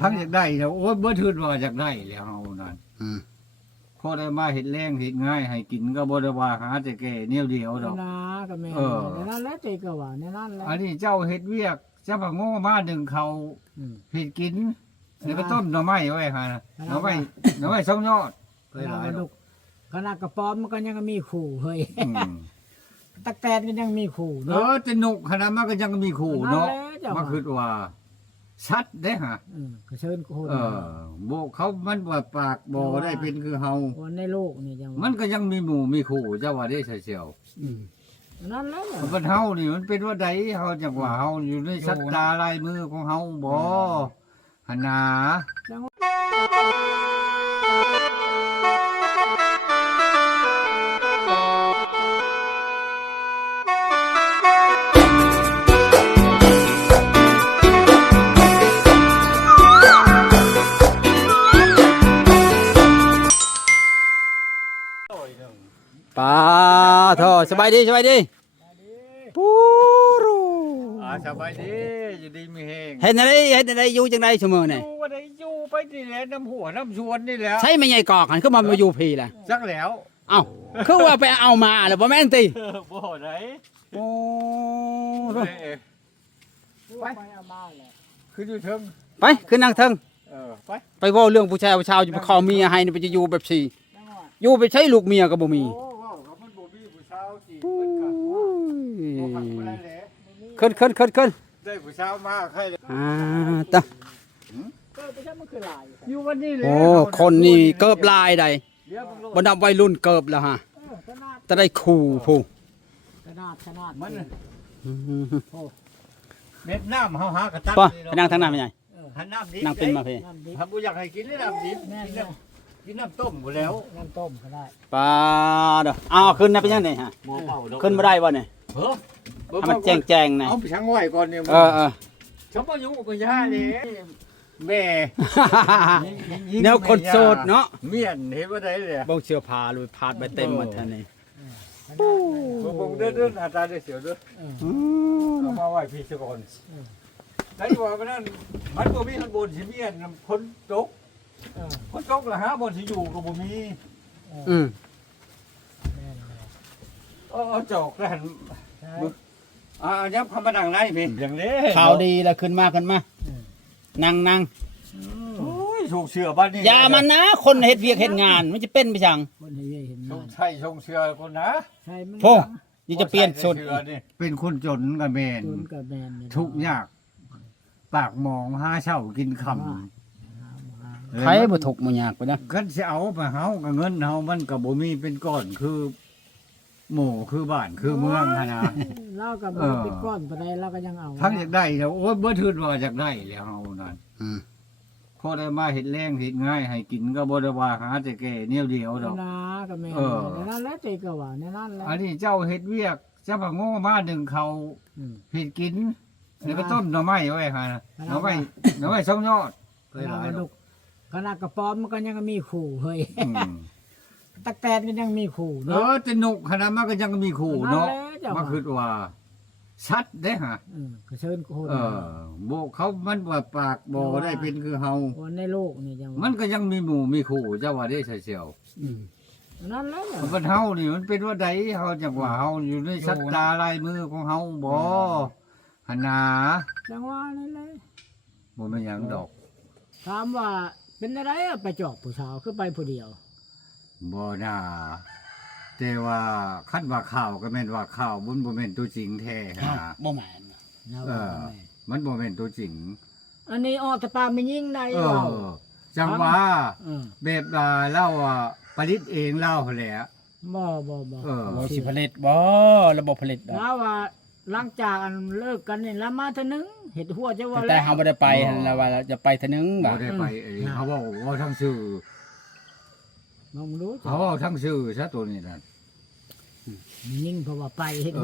ทั้งอยากได้แล้วโอ้ยบ่ทื่นว่าอยากได้แล้วเฮานั่นพอได้มาเฮ็ดแรงเฮ็ดง่ายให้กินก็บ่ได้ว่าหาแต่แก่แนวเดียวดอกนะก็แม่ในนั้นแหละใจก็ว่าในนั้นแหละอันนี้เจ้าเฮ็ดเวียกเจ้าก็โง่มาดึงเขาเฮ็ดกินแล้วก็ต้มหน่อไม้ไว้หาหน่อไม้สองยอดไปหลายดอก ขนาดกระป๋อมมันก็ยังมีขู่เฮ้ยตะแกนก็ยังมีขู่ เอ เนาะ อแต่นกขนาดมันก็ยังมีขู่เนาะมันคือว่าชัดเด้ฮะก็เชิญคนโบเขามันว่าปากบ่ได้เป็นคือเฮาวันในโลกนี่จังมันก็ยังมีหมู่มีขู่เจ้าว่าได้เฉียวนั่นแหละมันเฮานี่มันเป็นว่าใดเฮาจังว่าเฮาอยู่ในสัตตาลายมือของเฮาบ่หั่นน่ะป้าโธ่สบายดีปูรูสบายดีอยู่ดีมีแฮงเห็นอะไรอยู่จังได๋ชั่วโมงนี่อยู่บ่ได้อยู่ไปนี่แหละน้ำหัวน้ำชวนนี่แหละใช่ไม่ใหญ่กอกหันขึ้นมาอยู่พี่ล่ะจักแล้วเอ้าคือว่าไปเอามาแล้วบ่แม่นติบ่ได้โอ้ไปเอามาแหละคืออยู่เทิงไปขึ้นนั่งเทิงไปเว้าเรื่องผู้ชายผู้ชาวจะไปขอเมียให้นี่ไปจะอยู่แบบสิอยู่ไปใช้ลูกเมียก็บ่มีขึ้นได้ผู้สาวมาใครเลยตะอยู่วันนี้เลยโอ้คนนี่เกิบลายใดบ่นำวัยรุ่นเกิบแล้วฮะจะได้คู่ผู้ขนาดมันเม็ดน้ำเฮาหากระตักไปนั่งทางน้ำไม่ใหญ่น้ำดิบนั่งเป็นมาพี่ถ้าบ่อยากให้กินเลยน้ำดิบกินน้ำต้มหมดแล้วน้ำต้มก็ได้ปลาเด้อเอาขึ้นนะเป็นยังไงฮะขึ้นบ่ได้บ่เนี่ยมันแจ้งๆนะเอาไปชั่งไว้ก่อนเนี่ยฉันบ่ยุ่งกับย่าเลยแม่แนวคนโสดเนาะเมียนเห็นว่าได้เลยบ่เสื้อผ้าเลยพาดไปเต็มหมดท่านนี่บ่เดินหาตาได้เสียวเด้อเอามาไว้พี่ซะก่อนได้ว่ามันนั่นมันบ่มีคนบนสิเมียนคนตกละหาบ่สิอยู่ก็บ่มีเอาจอกแล้วยับเข้ามานั่งไหนพี่อย่างนี้ข่าวดีแล้วขึ้นมานั่งโอ้ยส่งเสือบ้านนี้อย่ามันนะคนเฮ็ดเวียกเฮ็ดงานมันจะเป็นไปจังคนเฮ็ดเฮ็ดงานใช่ส่งเสือคนนะใช่มันโธ่นี่จะเปลี่ยนสุดเป็นคนจนกับแม่นทุกยากปากมองหาเช่ากินคำใครบ่ทุกข์บ่ยากไปนะคันสิเอาไปเฮากับเงินเฮามันก็บ่มีเป็นก้อนคือหมู่คือบ้านคือเมืองนะเราก็บ่เป็นก้อนปานใดเราก็ยังเอาทั้งอยากได้แล้วโอ้ยบ่ทื่นว่าอยากได้แล้วเฮานั่นพอได้มาเฮ็ดแรงเฮ็ดง่ายให้กินก็บ่ได้ว่าหาแต่แก่แนวเดียวดอกนะก็แม่ในนั้นแหละใจก็ว่าในนั้นแหละอันนี้เจ้าเฮ็ดเวียกเจ้าก็โง่มาดึงเขาเฮ็ดกินแล้วก็ต้มหน่อไม้ไว้หาหน่อไม้สองยอดไปหลายดอกขนาดกระป๋อมมันก็ยังมีขู่เฮ้ยตะแกนก็ยังมีขู่เนาะแต่นกขนาดมันก็ยังมีขู่เนาะมันคือว่าชัดเด้ฮะก็เชิญคนโบเขามันว่าปากบ่ได้เป็นคือเฮาวันในโลกนี่จังมันก็ยังมีหมู่มีขู่เจ้าว่าได้เฉียวนั่นแหละมันเฮานี่มันเป็นว่าใดเฮาจังว่าเฮาอยู่ในสัตตาลายมือของเฮาบ่หั่นน่ะจังว่านั่นแหละบ่แม่นหยังดอกถามว่าเป็นอะไรไปจอกผู้สาวคือไปผู้เดียวบ่น่าแต่ว่าคันว่าข่าวก็แม่นว่าข่าวบ่แม่นตัวจริงแท้ฮะบ่แม่นมันบ่แม่นตัวจริงอันนี้ออกแต่ปลาไม่ยิ่งได้จังว่าแบบเราผลิตเองเราแหละบ่สิผลิตบ่ระบบผลิตแล้วว่าหลังจากเลิกกันนี่แล้วมาเทื่อนึงเฮ็ดหัวจะว่าแต่เฮาบ่ได้ไปแล้วว่าจะไปเทื่อนึงบ่ได้ไปเขาว่าทั้งชื่อเขาเอาทั้งชื่อซะตัวนี้นั่นยิ่งเพราะว่าไปเฮ็ด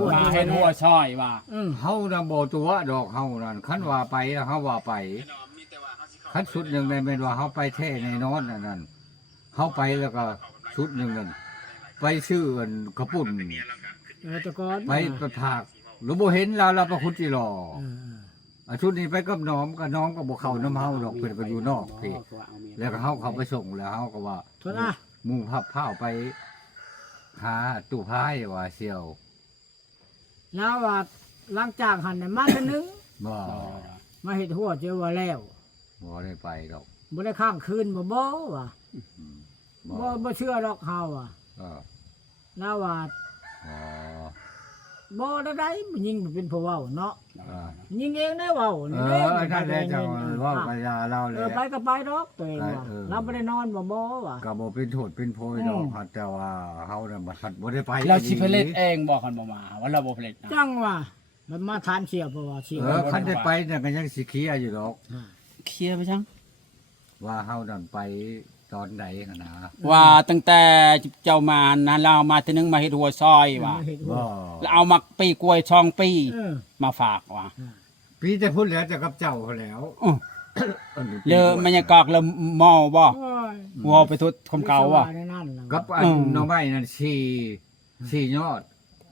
หัวซอยว่าเฮาน่ะบ่ตัวดอกเฮานั่นคันว่าไปเฮาว่าไปคันชุดนึงได้แม่นว่าเฮาไปแท้ในนอนนั่นเฮาไปแล้วก็ชุดนึงนั่นไปซื้อกระปุ่นแต่ก่อนไปผากหรือบ่เห็นเราประคุณจิรอ ชุดนี้ไปกับน้องก็น้องก็บ่เข้าน้ำเฮาดอกเพิ่นไปอยู่นอกพี่แล้วก็เฮาเขาไปส่งแล้วเฮาก็ว่า โทษนะ หมู่พับผ้าไปหาตู้พายว่าเสี่ยว แล้วว่าหลังจากหันน่ะมาเทื่อนึง บ่ มาเฮ็ดหัวเจอว่าแล้ว บ่ได้ไปดอก บ่ได้ข้างคืนบ่ว่ะ อืม บ่เชื่อดอกเฮาอ่ะ เออ แล้วว่า อ๋อ บ่ได้มันยิงเป็นผู้เว้าเนาะ เออ ยิงเองได้เว้านี่ เอ เด้ อนั่นแหละจังว่าปัญญาเราเลย ไปก็ไปดอกตัวเองว่ะ เออ เราบ่ได้นอนบ่ว่ะ ก็บ่เป็นโทษเป็นโพยดอกครับแต่ว่าเฮาน่ะบ่ได้ไป เราสิผลิตเองบอกกันบ่มาว่าเราบ่ผลิตนะ จังว่ามันมาทานเสียเพราะว่าเสีย คันได้ไปเนี่ยก็ยังสิเคลียร์อยู่ดอก เคลียร์ไปจัง ว่าเฮานั่นไปตอนใดหั่นนะ ว่าตั้งแต่เจ้ามานะเรามาทีนึงมาเฮ็ดหัวซอยว่า เฮ็ดหัว บ่ แล้วเอามาปีกล้วยช่องปี เออ มาฝากว่า ปีแต่พูดแล้วแต่กับเจ้าเขาแล้ว อื้อ เลอมันยังกอกเลอมอบ่ โอ้ย วอไปทุดคมเก่าว่ะ ในนั่นล่ะ กับอันน้องไม้นั่นสี่ยอด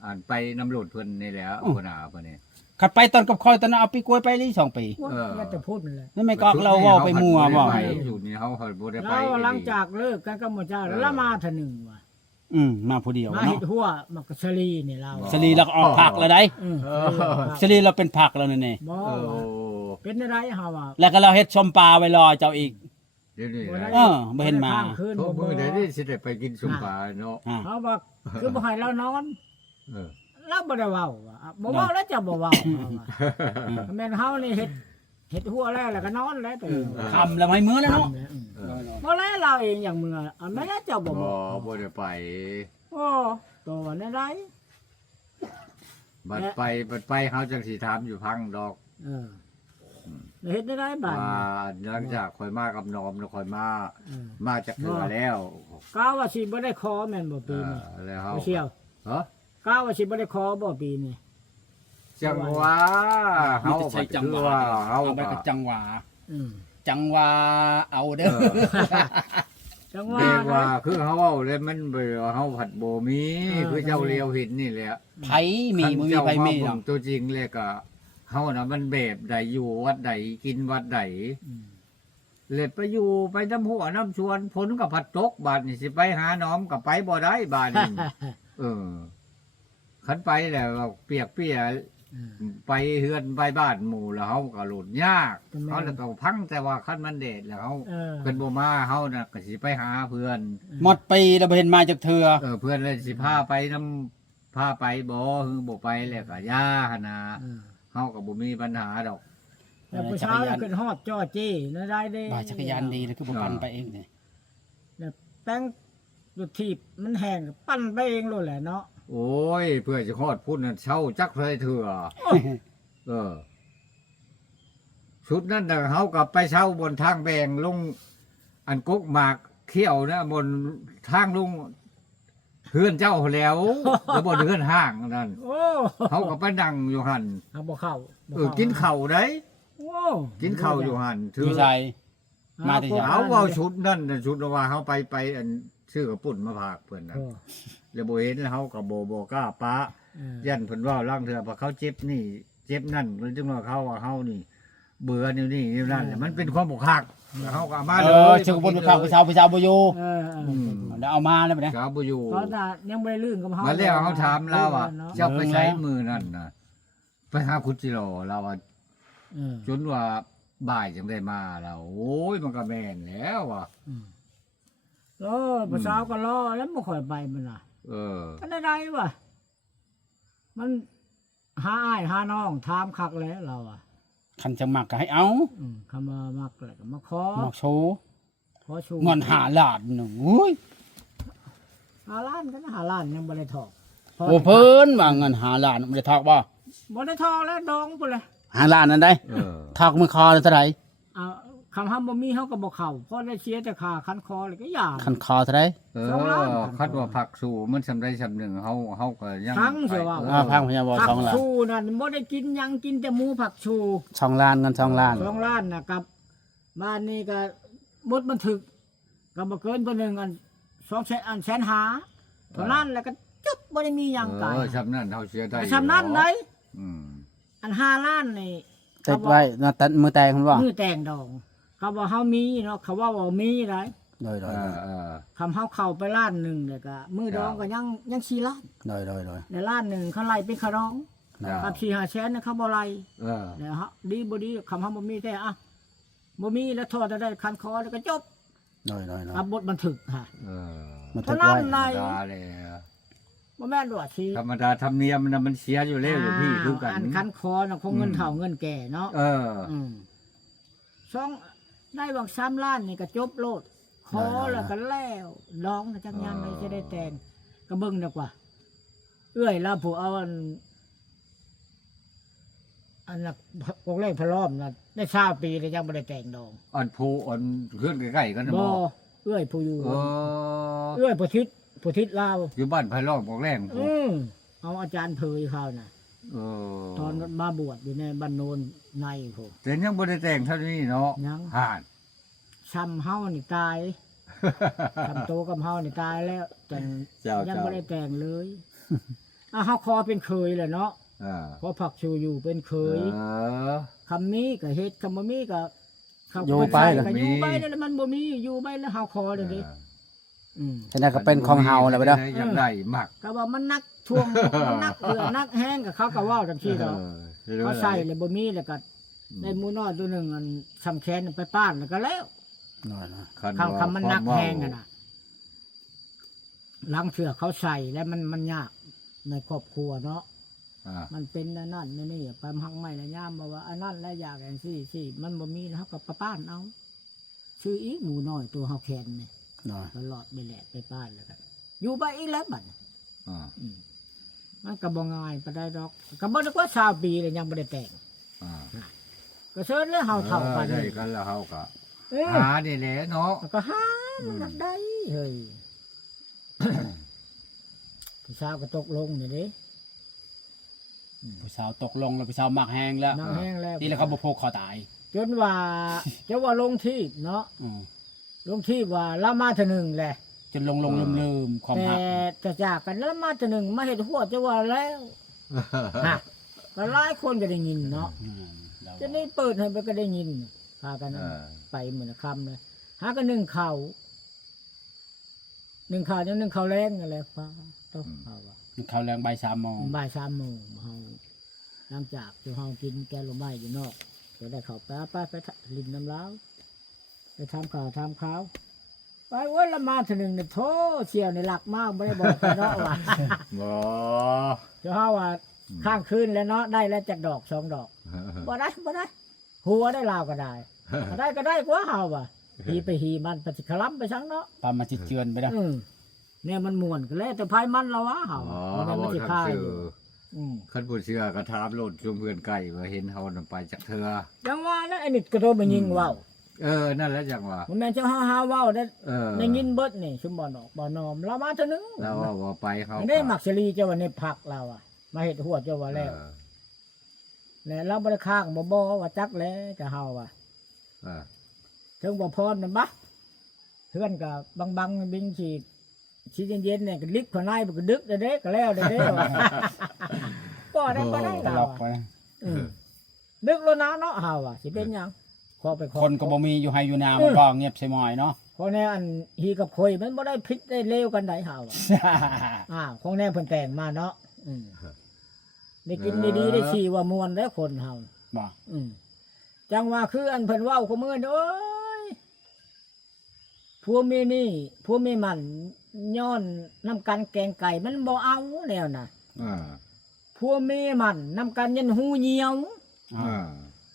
อ่านไปน้ำหลุดเพิ่นนี่แหละคนหาเพิ่นนี่ ขัดไปตอนกับคอยตอนนั้นเอาปีกล้วยไปนี่2 ปี โอ้ยแล้วแต่พูดมันเลย นั่นไม่กอกเราเว้าไปมั่วบ่ ไปอยู่นี่เฮาบ่ได้ไป แล้วหลังจากเลิกกันก็หมดเจ้าแล้วมาเทื่อนึงว่ะ มาผู้เดียว มาเฮ็ เนาะ ดหัวมักกะชลีนี่เรา สลีเราก็ออกผักแล้วได้ อืม สลีเราเป็นผักแล้วนั่นนี่ บ่ โอ้ ว่าเป็นอะไรเฮาว่า แล้วก็เราเฮ็ดชมปลาไว้รอเจ้าอีก เดี๋ยวนี้ บ่ได้ นะ บ่เห็นมา ข้งคืน โท บ่ ษมือเดี๋ยวนี้สิได้ไปกินสุมปลาเนาะ อ่า เขาบอกคือบ่ให้เรานอน เออ เราบ่ได้เว้าว่ะบ่เว้าแล้วจะบ่เว้าเฮาว่าแม่นเฮานี่เฮ็ดหัวแล้วก็นอนแล้วตัวเอง คำแล้วไม่มื้อแล้วเนาะ เออ บ่แล้วเราเองอย่างเมื่ออันแม่เจ้าบ่ บ่ บอก บ่ได้ไป โอ้ตัวนั่นได้ บัดไปเฮาจังสิถามอยู่พังดอก เออเฮ็ดได้บาด ว่าหลังจากข่อยมากับน้อมแล้วข่อยมา เออ มาจากเถือแล้ว กาว่าสิบ่ได้ขอแม่นบ่ปีนี้ แล้วเฮา บ่เชียว เฮ้อก าว่าสิบ่ได้ขอบ่ปีนี้ จังว่าเฮา ใช้จังห คือ วะ ว่าเฮา เอาไปกับจังหวะ อืม จังหวะเอาเด้ เอ อ อ จัง เรียก ว่า ว่าคือเฮาเว้าเลยมันบ่เฮาผัดบ่มีคือเจ้าเลียวเห็นนี่แหละ ไผมีบ่มีไผมี คัน หร เจ้าา อก เบิ่งตัวจริงเลยก็เฮาน่ะมันแบบใดอยู่วัดใดกินวัดใด อืม เลยไปอยู่ไปน้ำหัวน้ำชวนผลกับผัดตกบาดนี่สิไปหาน้อมกับไปบ่ได้บาดนี่ เออขันไปแล้วเปียกเปียไปเฮือนไปบ้านหมู่แล้วเฮาก็หลุดยากเขาแล้วก็พังแต่ว่าคันมันเดดแล้วเฮา เออ เป็นบ่มาเฮาน่ะก็สิไปหาเพื่อน หมดปีแล้วบ่เห็นมาจากเทื่อ เพื่อนเลยสิพาไปน้ำพาไปบ่คือบ่ไปแล้วก็ย่าหั่นน่ะ เออ เฮาก็บ่มีปัญหาดอก แล้วผู้เช้าขึ้นฮอดจ้อจี้นั่นได้เด้ บ่จักรยานดีแล้วคือบ่ปั่นไปเองนี่ แล้วแป้งอยู่ทีบมันแห้งก็ปั้นไปเองโลดแหละเนาะ โอ้ยเพื่อจะฮอดพุ่นน่ะเช่าจักเลยเถื่อชุดนั้นน่ะเฮากับไปเช่าบนทางแบงลงอันกกหมากเขี้ยวนะบนทางลุงเฮือนเจ้าแล้ว แล้วบนเฮือนห้างนั่น โอ้ เฮาก็ไปนั่งอยู่หั่น เอาบ่เข้าบ่ กินข้าวได้ โอ้ กินข้าวอยู่หั่น อยู่ไส มาแต่เช้ เอาเอาชุดนั่นน่ะชุดว่าเฮาไปอันซื้อกระปุ่นมาฝากเพิ่นน่ะ โอ้ แล้วบ่เห็นแล้วเฮาก็บ่กล้าปะ เออ ยันเพิ่นว่าล่างเถื่อพอเขาเจ็บนี่เจ็บนั่นมันจึงว่าเขาว่าเฮานี่ เบื่อนี่นี่นั่นแหละมันเป็นความบกหักแล้วเฮาก็เอามาเลย ชื่อบนข้าวผู้สาวบ่อยู่ เออ แล้วเอามาแล้วบัดนี้ ก็บ่อยู่ เพราะน่ะยังบ่ได้ลื่นกับเฮา มาแล้วเฮาถามเราว่า เนาะ เจ้าไปใช้มือนั่นน่ะไปหาคุณจิโร่เราว่า เออ จนว่าบ่ายจังได้มาแล้วโอ้ยมันก็แม่นแล้วว่ะ โอ้ผู้สาวก็รอแล้วบ่ค่อยไปมันน่ะ เออ ก็ได้วะมันหาอ้ายหาน้องถามคักแล้วเราอ่ะ คันจะมักก็ให้เอา คำมามักแล้วก็มาขอ หมอกโชว์ ขอชู เงินหาล้านหนูอุ้ย หาล้านกันหาล้านยังบ่ได้ถอก โอ้เพิ่นว่าเงินหาล้านบ่ได้ทอกบ่ บ่ได้ถอกแล้วดองพุ่นเลย หาล้านนั่นได้ เออ ทอกมือคอเท่าไหร่ เอาคำห้ามบ่มีเฮาก็บ่เข้าเพราะได้เสียแต่ค่าคันคอเลยก็อย่า คันคอเท่าไหร่ เอ สองล้าน อคัดว่าผักสู่มันสำได้สำหนึ่งเฮาก็ยัง ทั้งเสียว่า พังพญาบ่ ผัก 2ล้าน ชูนั่นบ่ได้กินหยังกินแต่หมูผักชู 2ล้านเงิน2ล้าน 2ล้านน่ะกับบ้านนี้ก็หมดบันทึกก็บ่เกินตัวหนึงอัน2แสนอันแสนหาเท่านั้นแล้วก็จุบบ่ได้มีหยังกาย สำนั้นเฮาเสียได้ ไปชำนั้นได้ อืม อัน5ล้านนี่ ติดไว้นะตัดมือแตงคุณว่า มือแต่งดองเขาว่าเฮามีเนาะเขาว่ามีได้ โดย คำเฮาเข้าไปล้านหนึงเลยก็มือดองก็ยัง4ล้าน โดย ในล้านหนึงเขาไล่เป็นขะดอง จ้า กับ4-5แสนนะเขาบ่ไล่ เออ แล้วฮะดีบ่ดีคำเฮาบ่มีแต่อ่ะบ่มีแล้วโทษจะได้คันคอแล้วก็จบ โดย กับบทบันทึกฮะ เออ มาติด เท่านั้ ไว้ นใน ธรรมดาเลย บ่แม่นว่าสิ ธรรมดาธรรมเนียมมันเสียอยู่แล้วอยู่พี่ดูกัน อันคันคอน่ะคงเงินเฒ่าเงินแก่เนาะ เออ สองได้บาง3ล้านนี่ก็จบโลดขอแล้วก็แล้วดองนะจักยามใดจะได้แต่งก็เบิ่งดีกว่า เอื้อยแล้วผู้เอาอันน่ะพวกเลขพะล้อมน่ะได้20ปีแล้วยังบ่ได้แต่งดอง อ่อนภูอ่อนเพื่อนใกล้ๆกันนะ บ่ บ่ เอื้อยผู้อยู่ เออ เอื้อยผู้ทิศลาว อยู่บ้านไผ่ล้อมบอกแรง เอาอาจารย์เผยเขาน่ะ เออ ตอนมาบวชอยู่ในบ้านโนนในโห แต่ยังบ่ได้แต่งเท่านี้เนาะ ยัง ห่าน ซ้ำเฮานี่ตายซ้ำโตกับเฮานี่ตายแล้วแต่ เจ้า ยัง เจ้า บ่ได้แต่งเลยเฮาคอเป็นเคยแหละเนาะ อ่า พอผักชูอยู่เป็นเคย เออ คำนี้ก็เฮ็ดคำบ่มีก็เขา อยู่ไป ก็ มี อยู่ไปแล้วมันบ่มีอยู่ไปแล้วเฮาคอเลยดิอืม ฉะนั้นก็เป็นของเฮาแล้วไปเด้อ อยากได้มาก ก็ว่ามันนักท่วงมันนักเรือนักแห้งกับเขาก็เว้าจังซี่ดอกเขาใส่เลยบ่มีแล้วก็ได้หมูน้อยตัวหนึงอันสำแขนไปป้านแล้วก็แล้ว โดย คำมันนักแห้งอะนะหลังเสือเขาใส่แล้วมันยากในครอบครัวเนาะ อ่า มันเป็นอันนั่นอันนี่ไปหักไม่ละย่ามบอกว่าอันนั่นและอยากอย่างซี่มันบ่มีนะครับกับป้านเอาซื้ออีกหมูน้อยตัวเฮาแคนนี่ โดย ตลอดไปแหละไปป้านแล้วกันอยู่ไปอีกแล้วบัด อ่า มันก็บ่ง่ายปานใดดอกก็บ่ได้กว่า20ปีเลยยังบ่ได้แต่ง อ่า ก็เชิญเลยเฮาเฒ่ากัน ได้ นี่ กันแล้วเฮาก็ เออ หาได้แหละเนาะ ก็หามันได้เฮ้ย ผู้สาวก็ตกลงนี่เด้ ผู้สาวตกลงแล้วผู้สาวมักแห้งแล้ว นั่งแห้งแล้ว นี่แหละเขาบ่โพกคอตาย จนว่าจะว่าลงที่เนาะ อืม ลงที่ว่าละมาเทอหนึ่งแหละ จนลงลืมความ แต่ หัก จะจากกันละมาเทอหนึ่งมาเห็นหัวจะว่าแล้วฮะก็หลายคนก็ได้ยินเนาะ เรา จะนี่เปิดให้ไปก็ได้ยินพากัน เออ ไปเหมือนคำเลยหากันหนึ่งข่าวยังหนึ่งข่าวแรงอะไรฟ้าต้องข่าวว่า เขาแรงใบ3 โมง บ่าย3 โมงเฮาหลังจากที่เฮากินแกงลมไม้อยู่นอกก็ได้เข้าไปลินน้ำล้าวไปทำข่าวไปว่าละมาทีหนึ่งเนี่ยโธ่เชี่ยวในหลักมากไม่ได้บอกไปเนาะว่า บ่ เจ้าเฮาว่าข้างคืนแล้วเนาะได้แล้วจากดอก2 ดอกบ่ได้หัวได้ลาวก็ได้ก็ได้กว่าเฮาว่ะหีไปหีมันไปสิคลัมไปซังเนาะ ปามาจิเจือนไปเด้อ เนี่ยมันม่วนก็แล้วแต่ไผมันละวะเฮา อ๋อ มันไม่สิ ทำ คาย ชื่ อยู่ อคันผู้เชื่อก็ถามโลดชุมเพื่อนไก่ว่าเห็นเฮานำไปจากเธอ จังว่าแล้วไอ้นี่กระโดดมายิงว่าว นั่นแหละจังว่า มันแม่นเจ้าหาว่าวได้ เออ ได้ยินเบิดนี่ชุมบ่นอกบ่นอมเรามาเท่านึง แล้วว่าไปเฮา อันนี้มักสลีเจ้าว่าในผักเราอ่ะ มาเฮ็ดหัวเจ้าว่าแล้ว แล้วเราบ่ได้ค้างบ่ว่าจักแล้วจะเฮาว่ะ เออ ถึงบ่พรนั่นบ่เพื่อนก็บังบิงสิเย็นๆเนี่ยก็ลิกข้างในมันก็ดึกเด้ก็แล้วเด้ว่ะบ่ได้ ล็ เรา อกไว้ ดึกแล้วนะเนาะเฮาว่ะสิเป็นหยังขอไปขอ คนก็บ่มีอยู่ไฮอยู่นามันก็เงียบใส่หมอยเนาะ ของแน่อันฮีกับคอยมันบ่ได้ผิดได้เลวกันไดเฮาว่ะของแน่เพิ่นแต่งมาเนาะได้กินดีๆได้ชีว่ามวนแล้วคนเฮา บ่ จังว่าคืออันเพิ่นเว้าของมื้อนี่โอ้ยผัวเมียนี่ผัวเมียมันย้อนนํกันแกงไก่มันบ่เอาแนวน่ะ อ่า ผัวเมียมันนํกันยันหูเหี่ยว อ่า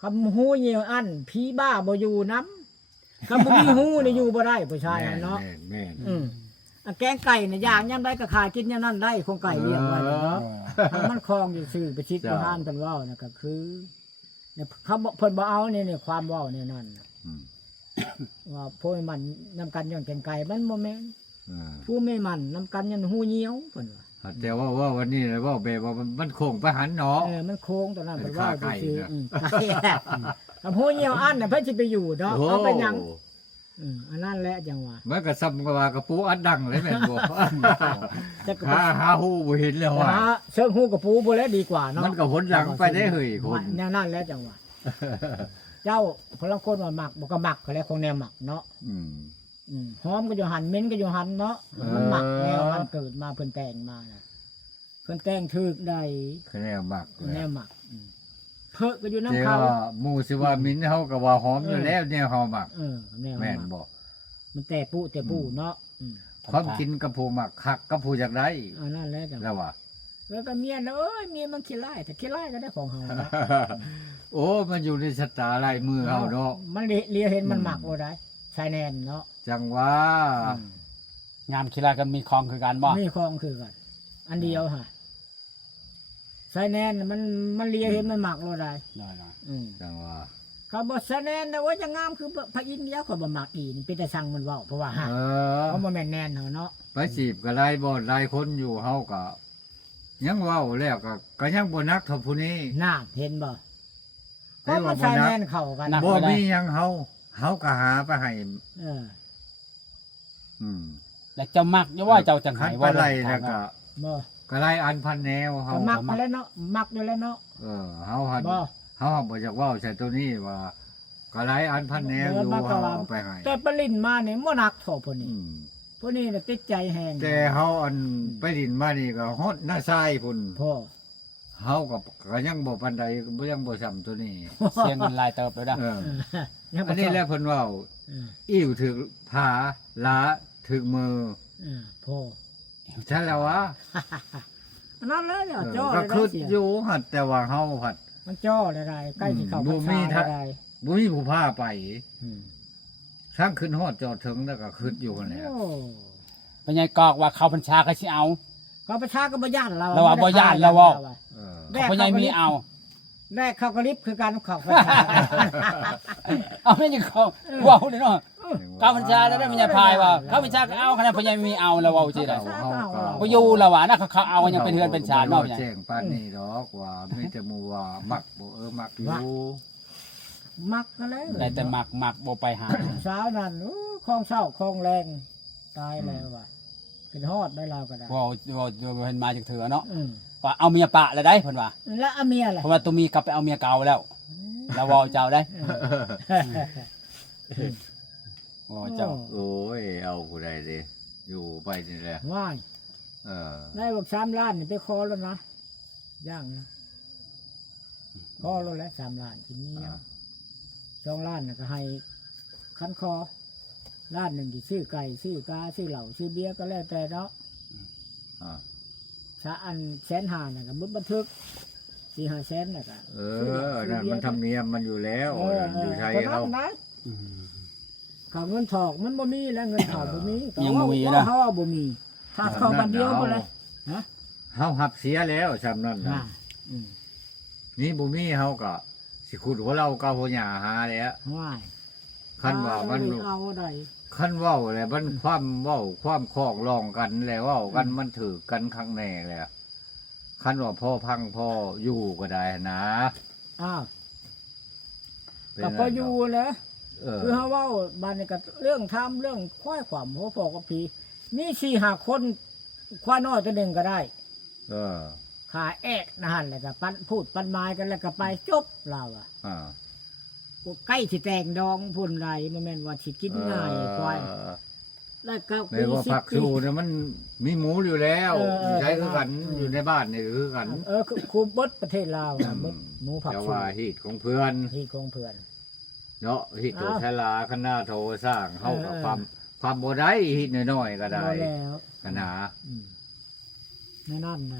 คำหูเหี่ยวอันผีบ้าบ่อยู่นํคำบ่มีหูนี่อยู่บ่ได้ผู้ชายเนาะ แม่น อันแกงไก่เนี่ยย่างยามใดก็ขายกินยามนั้นได้คงไก่เลี้ยงไว้เนาะถ้ามันคลองอยู่ซื่อไปชิดประหารเพิ่นเว้านะก็คือเนี่ยเขาบ่เพิ่นบ่เอานี่ความเว้านี่นั่นน่ะว่าพวกมันนำกันย้อนแกงไก่มันบ่แม่นผู้ไม่มันนำกันยันหูเหี่ยวเพิ่นว่า แต่ว่าวันนี้นะว่าแบบว่ามันโค้งไปหันเนาะ มันโค้งตอนนั้นเพิ่นเว้า ไก่ ซื่อ นะ ไก่กับหูเหี่ยวอันน่ะเพิ่นสิไปอยู่เนาะเอาไปหยังอันนั้นแหละจังว่า มันก็ซ้ำกับว่ากระปูอัดดังเลยแม่นบ่ แต่ก็ หาฮู้บ่เห็นแล้วว่า เชิงหูกับปูบ่แล้วดีกว่าเนาะ มันก็หนหลังไปได้เฮ้ยคน แนวนั้นแล้วจังว่า เจ้าพลังคนว่าหมักบ่ก็หมักก็แล้วของแนวหมักเนาะ อืม หอมก็อยู่หันเหม็นก็อยู่หันเนาะมันหมักแนวมันเกิดมาเพิ่นแต่งมาน่ะเพิ่นแต่งถูกได้ คะแนนมัก แนวหมักเพิ่นก็อยู่ เจ้า น้ำเขา ว่าหมู่สิว่ามิ้นเฮาก็ว่าหอมอยู่แล้วเนี่ยเฮามัก แนวห แม่น มัก บ่ มันแต่ปูเนาะ ความกินกับผู้มักคักกับผู้อยากได้ อันนั้นแหละจ้ะ แล้วว่า แล้วก็เมียนะเอ้ยเมียมันขี้ไล่แต่ขี้ไล่ก็ได้ของเฮาเนาะ โอ้มันอยู่ในชะตาลายมือเฮาเนาะ มันเลียเห็นมันหมักบ่ได้ชายแนนเนาะ จังว่า งามกีฬากันมีคลองคือกันบ่ มีของคือกันอันเดียวฮะชายแนนมันเลียเห็นมันหมักบ่ได้ ได้ จังว่า เขาบอกชายแนนนะว่าจะงามคือพระอินทร์เดียวเขาบ่หมักอีนี่เป็นแต่สั่งมันเว้าเพราะว่าฮะ เออ เขาบ่แม่นแนนเฮาเนาะ ไปจีบก็ไล่บ่ไล่คนอยู่เฮาก็ยังเว้าแล้วก็ยังบ่นักเท่าผู้นี้ น่าเห็นบ่ ได้ ก็ ว่า ชาย บ่นัก แนนเข้ากัน บ่มีหยังเฮาก็หาไปให้ เออ อืม แล้วเจ้ามักอย่าว่าเจ้าจังไห้ คันไป ว่า ไล่แล้วก็ บ่ ก็ไล่อันพันแนวเฮา ก็มักมาแล้วเนาะมักอยู่แล้วเนาะ เฮาหัน บ่ เฮาบ่อยากเว้าใส่ตัวนี้ว่าก็ไล่อันพันแนวอยู่เฮาเอาไปให้ แต่ปรินมาเนี่ยบ่หนักเท่าพวกนี้ อืม พวกนี้น่ะติดใจแฮง แต่เฮาอันไปดินมานี่ก็ฮอดหน้าทรายพุ่น พ่อ เฮาก็ยังบ่ปานใดบ่ยังบ่ซ้ำตัวนี้ เสียเงินหลายเติบแล้วนะ เออ ยังบ่ อันนี้แหละเพิ่นเว้า เออ อิ่วถึกผาลาถึกมือ พ่อ ใช่แล้ววะ อันนั้นเลยเนี่ยจ้อ ก็ เลย คือ ได้เสีย อยู่หัดแต่ว่าเฮาหัด มันจ้อเลยได้ใกล้สิเข้า บ่ พรร มี ษา ทะ ได้ บ่มีผู้พาไป อืม ทางขึ้นฮอดจอดถึงแล้วก็ขึ้นอยู่นั่นแหละ โอ้ เป็นไงกอกว่าเขาบัญชาก็สิเอา ก็ประชาก็บ่ย่านเรา เราว่าบ่ย้านเราเว้า เออ เขาบ่ยังมีเอา แรกเข้ากลิฟคือการเข้าประชา เอาไม่ยังเขาเว้าเลยเนาะเขาบัญชาแล้วได้มันยังพายว่าเขาบัญชาก็เอาขนาดพญามีเอาแล้วเว้าสิได้ เฮาก็ บ่อยู่แล้วว่านะเขาเอายังเป็นเฮือนเป็นชาติเนาะ บ่ เนี่ย แจ้งปานนี้ดอกว่ามีแต่หมู่ว่ามักบ่มักอยู่ มักกันเลย ได้แต่มักบ่ไปหา สาวนั่นคลองเศร้าคลองแรงตายแล้วว่ะเป็นฮอดได้เราก็ได้ เว้าเห็นมาจากเถือเนาะ อืม ว่าเอาเมียปะแล้วได้เพิ่นว่า แล้วเอาเมียล่ะ เพราะว่าตัวมีกลับไปเอาเมียเก่าแล้วแล้วเว้าเจ้าได้เว้าเจ้า โอ้ยเอาผู้ใดดิอยู่ไปนี่แหละ ว่าย เออ ได้บอก3 ล้านนี่ไปคอแล้วนะย่างนะคอแล้วแหละ3 ล้านทีนี้2 ล้านน่ะก็ให้คันคอล้านหนึ่งที่ซื้อไก่ซื้อกาซื้อเหล้าซื้อเบียร์ก็แล้วแต่เนาะ อ่า ถ้าอัน150,000น่ะก็บึ้บันทึก4-5 แสนน่ะก็ นั่นมันทำเนียมมันอยู่แล้วอยู่ไทยเขา นะเขาเงินถอกมันบ่มีแล้วเงินถอกบ่มี ยังบ่มี นะ นะ เขาเอาบ่มีถ้าเขาบัดเดียวบ่เลย เฮาหับเสียแล้วซำนั้น อ่า นะนี่บ่มีเฮาก็สิขุดหัวเราเก่าหัวหญ้าหาแล้ว ว่าย คันว่ามัน เอาได้ คันเว้าแล้วมันความเว้าความคอกลองกันแล้วเว้ากันมันถือกันข้างแน่แล้วคันว่าพ่อพังพ่ออยู่ก็ได้นะ อ้าว เป็น ก็พออยู่แหล้ว เออ คือเฮาเว้าบ้านนี้ก็เรื่องทำเรื่องควายความหัวพอกับผีมี4-5 คนควายน้อยตัวหนึงก็ได้ เออ ขาแอกนะหั่นแล้วก็ปันพูดปันไม้กันแล้วก็ไปจบเราอ่ะ อ่า ใกล้สิแต่งดองพุ่นไรมันแม่นว่าสิกินง่ายควายแล้วก็ ไม่ว่าผักชูเนี่ยมันมีหมูอยู่แล้วใช้คือกันอยู่ในบ้านนี่คือกัน คูเบิดประเทศลาวนะเบิดหมูผัก แต่ ชู ว่าฮีตของเพื่อน ที่ของเพื่อน เนาะฮีตตัวชะลาคณะโทสร้างเฮากับความบ่ได้ฮีตน้อยๆก็ได้ บ่แล้ว ขนาด นั่นไหน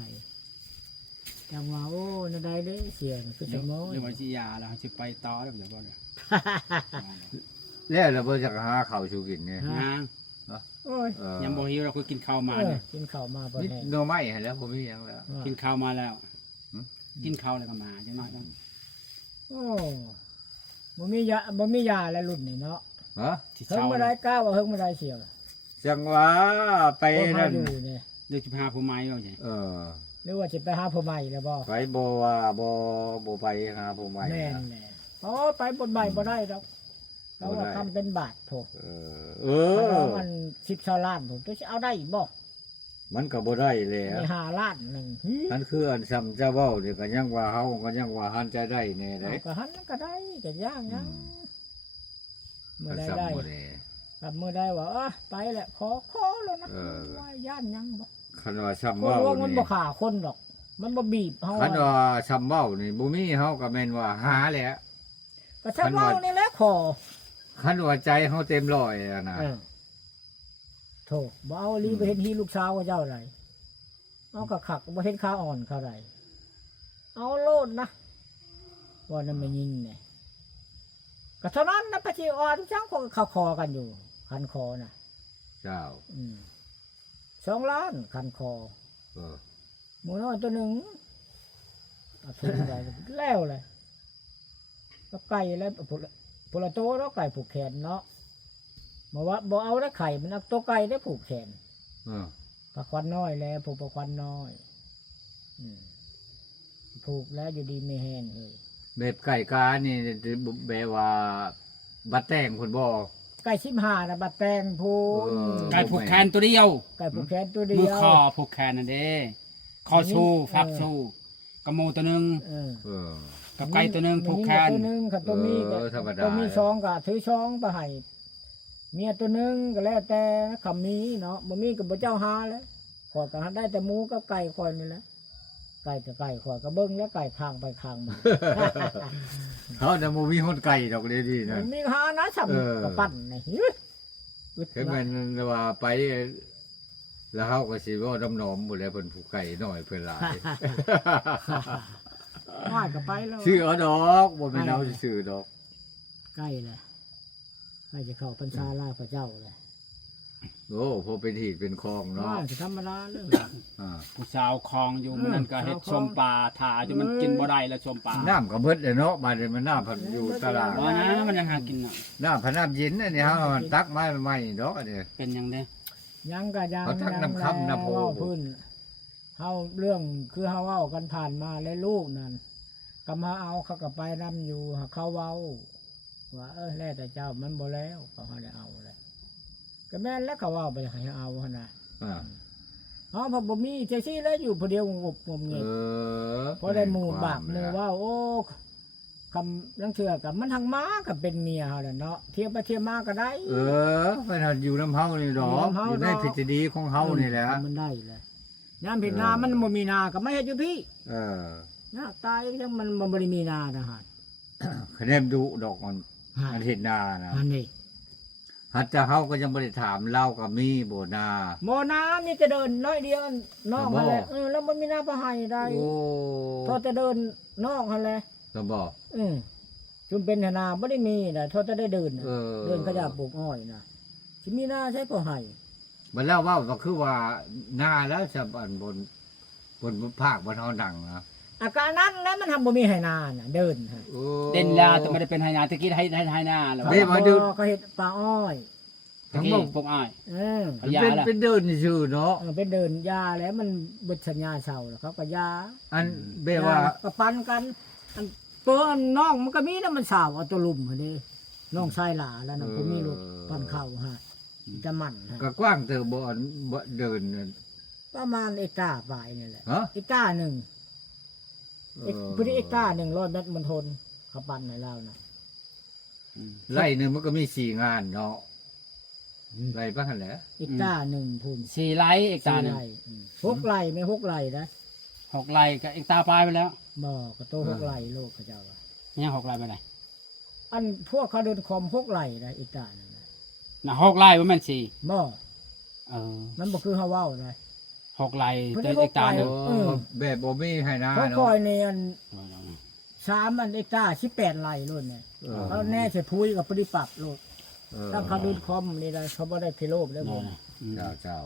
จังว่าโอ้ในใดเด้เสียงคือสมอ เดี๋ยวมันสิยาแล้วสิไปต่อแล้วเดี๋ยวบ่เนี่ย แล้วเราเพิ่นจะหาข้าวชูกินนี่ นาง โอ้ย ยังบ่หิวเราก็กินข้าวมา เออ เนี่ย กินข้าวมาบ่ นี่ แน่ หน่อไม้ให้แล้วบ่มีหยังแล้ว กินข้าวมาแล้วกินข้าวแล้วก็มาจังน้อยต้อง โอ้บ่มียาแล้วรุ่นนี่เนาะ ฮะ ที่ เฮิง เช้า บ่ได้ก้าวว่าเฮิงบ่ได้เสียว จังว่าไป คนมา นั่น อยู่นี่ เดี๋ยวสิพาผู้ใหม่เอาใช่ เออ หรือว่าสิไปหาผู้ใหม่แล้วบ่ ไปบ่ว่าบ่ไปหาผู้ใหม่ แม่นแหละโอ้ไปบนใหม่บ่ได้ดอกเราว่าทำเป็นบาทโถ เอ เพราะว่ามัน10-20 ล้านผมจะเอาได้อีกบ่ มันก็บ่ได้แหล้ มี ว 5ล้านหนึง นั่นคืออันซ้ำเจ้าเว้านี่ก็ยังว่าเฮาก็ยังว่าหันใจได้แน่ได้ เอาก็หันก็ได้ก็ย่างยังเมื่อ มัน ใด ซ้ำ ได้ บ่ได้ กับเมื่อใดว่าไปแหละขอแล้วนะ เออ ว่าย่านยังบ่ คันว่าซ้ำ คน เว้า ว่ามัน นี่ บ่ฆ่าคนดอก มันบ่บีบเฮา คันว่าซ้ำเว้านี่บ่มีเฮาก็แม่นว่าหาแหละ ก็ชักเว้านี่แหละขอ คันว่าใจเฮาเต็มร้อยอะนะ เออโธ่บ่เอาลีไปเห็นฮีลูกสาวว่าเจ้าไรเอากะขักบ่เห็นขาอ่อนเขาไรเอาโลดนะว่านั่นไม่ยิงเนี่ยก็เท่านั้นนะปะจีอ่อนจังก็เขาคอกันอยู่คันคอน่ะ เจ้า 2 ล้านคันคอ เออ หมูน้อยตัวหนึ่งเอาทุนไปแล้วเลยก็ไก่แล้วพละโตแล้วไก่ผูกแขนเนาะมาว่าบ่เอาแล้วไข่มันเอาตัวไก่ได้ผูกแขน เออ ปลาควันน้อยแล้วผูกปลาควันน้อยผูกแล้วอยู่ดีไม่แห้งเลย แบบไก่กานี่แบบว่าบัดแต่งคนบ่ ไก่15นะบัดแตงผูก ไก่ผูกแขนตัวเดียว ไก่ผูกแขนตัวเดี มือ ยว คอผูกแขนนั่นเด้คอชูฟักชูกระโมตัวหนึง เออ เออ กับไก่ตัวหนึงผูกแขน ตัวหนึงกับตัวมีก็ ธรรมดา ตัวมี2ก็ถือ2ไปให้เมียตัวหนึงก็แล้วแต่คำมีเนาะบ่มีก็บ่เจ้าหาแล้วขอยก็หาได้แต่หมูกับไก่ข่อยนี่แหละไก่แต่ไก่ข่อยก็เบิ่งแล้วไก่ข้างไปข้างมา เขาจะบ่มีคนไก่ดอกเด้ดีนะ มันมีหานะซ้ํ เออ กระปั้นนี่อึด คือแม่นว่าไป แล้วเขาก็สิเว้าน้ำหนอมหมดแล้วเพิ่นผูกไก่น้อยเพิ่นหลาย ว่าก็ไปแล้ว ชื่อเอาดอกบ่แม่นเอาซื่อๆดอก ใกล้แล้วใกล้จะเข้าพรรษาลาพระเจ้าแล้ว โอ้พอเป็นหีดเป็นคลองเนาะ ว่าจะธรรมดาเลย อ่า ผู้สาวคลองอยู่มันนั่นก็เฮ็ดชมปลาถ่าจนมันกินบ่ได้แล้วชมปลา น้ำก็เบิดเลยเนาะบาดนี้มันน้ำพันอยู่ตลาด ว่านะมันยังหากินน่ะ น้ำพันน้ำเย็นอันนี้เฮามันตักไม้ใหม่ดอกอันนี้ เป็นหยังเด้ ยังก็ยัง เขาทักน้ำค่ำน้ำโพ เว้าพื้นเฮาเรื่องคือเฮาเว้ากันผ่านมาและลูกนั่นก็มาเอาเขาก็ไปนํอยู่หาเขาเว้าว่าแล้วแต่เจ้ามันบ่แล้วก็เฮาได้เอาเลยก็แม่นแล้วเขาเว้าไปให้เอาหั่นน่ะ อ่า เฮาพอบ่มีจังซี่แล้วอยู่ผู้เดียวงบงเงียบ พอได้หมู่บากหมู่ว่าโอ้คำลังเถื่อกับมันทางม้ากับเป็นเมียเฮาแหละเนาะเที่ยวไปเที่ยวมาก็ได้ เออเพิ่นอยู่น้ำเฮานี่ดอก อยู่น้ำเฮา อยู่ใน ดอก พิธีดีของเฮานี่แหละ มันได้เลยยามเห็นนามันบ่มีนาก็ไม่เฮ็ดอยู่พี่ เออ นะตายจังมันบ่ได้มีนานะฮะ คะแนนดุดอกมันอันเห็นนานะ อันนี้ หัดจะเฮาก็ยังบ่ได้ถามเล่ากับมีบ่นา โมนามีแต่เดินน้อยเดียวน้องหั่นแหละแล้วมันมีนาบ่ให้ได้ โอ้ พอแต่เดินน้องหั่นแหละ ก็บอก จุมเป็นนาบ่ได้มีน่ะทอแต่ได้เดินน่ะ เออ เดินขยับปลูกอ้อยน่ะสิมีนาใช้ก็ให้ มันเล่าว่าก็คือว่านาแล้วจะบนภาคบนเฮาดังนะ อาการนั้นแล้วมันทำบ่มีให้นาน่ะเดินฮะ โอ้ เด่นลาแต่ไม่ได้เป็นไหนาตะกี้ให้หน้าแล้ว เด้มาดู ก็เฮ็ดปลาอ้อย ตะกี้พวกอ้าย เออ เอายา เป็น ละ เป็นเดินชื่อเนาะ เป็นเดินยาแล้วมันเบิดสัญญาเช่าแล้วเขาก็ยา อันเบว่า ก็ปันกันอันเปิ้นน้องมันก็มีแล้วมันสาวเอาตัวลุมหั่นเด้น้องชายหลาแล้วน่ะผมมีรถปั่นเข้าฮะจะมันฮะ ก็กว้างเตอบ่อนบ่เดินนั่น ประมาณเอกาปลายนี่แหละ ฮะ เอกาหนึ่งพุทธิเอกา100 เมตรมันทนเขาปั่นให้เราน่ะ ไร่หนึงมันก็มี4งานเนาะไร่บ้างแหละ เอกาหนึ่งพุ่น 4ไร่เอกตาหนึง ไร่6ไร่ไม่6ไร่นะ 6ไร่ก็เอกตาปลายไปแล้ว บ่ก็โต6ไร่โลกเขาเจ้าว่า ยัง6ไร่ไปไหน อันพวกเขาเดินคอม6ไร่นะอีกตานั่นนะ น่ะ6ไร่บ่แม่น4 บ่ เออ มันบ่คือเฮาเว้านะ 6ไร่ เพิ่นได้ แต่เอกตาหนึง เออ แบบบ่มีให้นา เพราะ เนาะ คอยนี่อัน3อันอีกตา18ไร่โลดเนี่ย เออ เขาแน่สิพุยกับปฏิปักษ์โลด เออ ถ้าเขาเดินคอมนี่ได้เขาบ่ได้พิโลบได้บ่ อืม เจ้า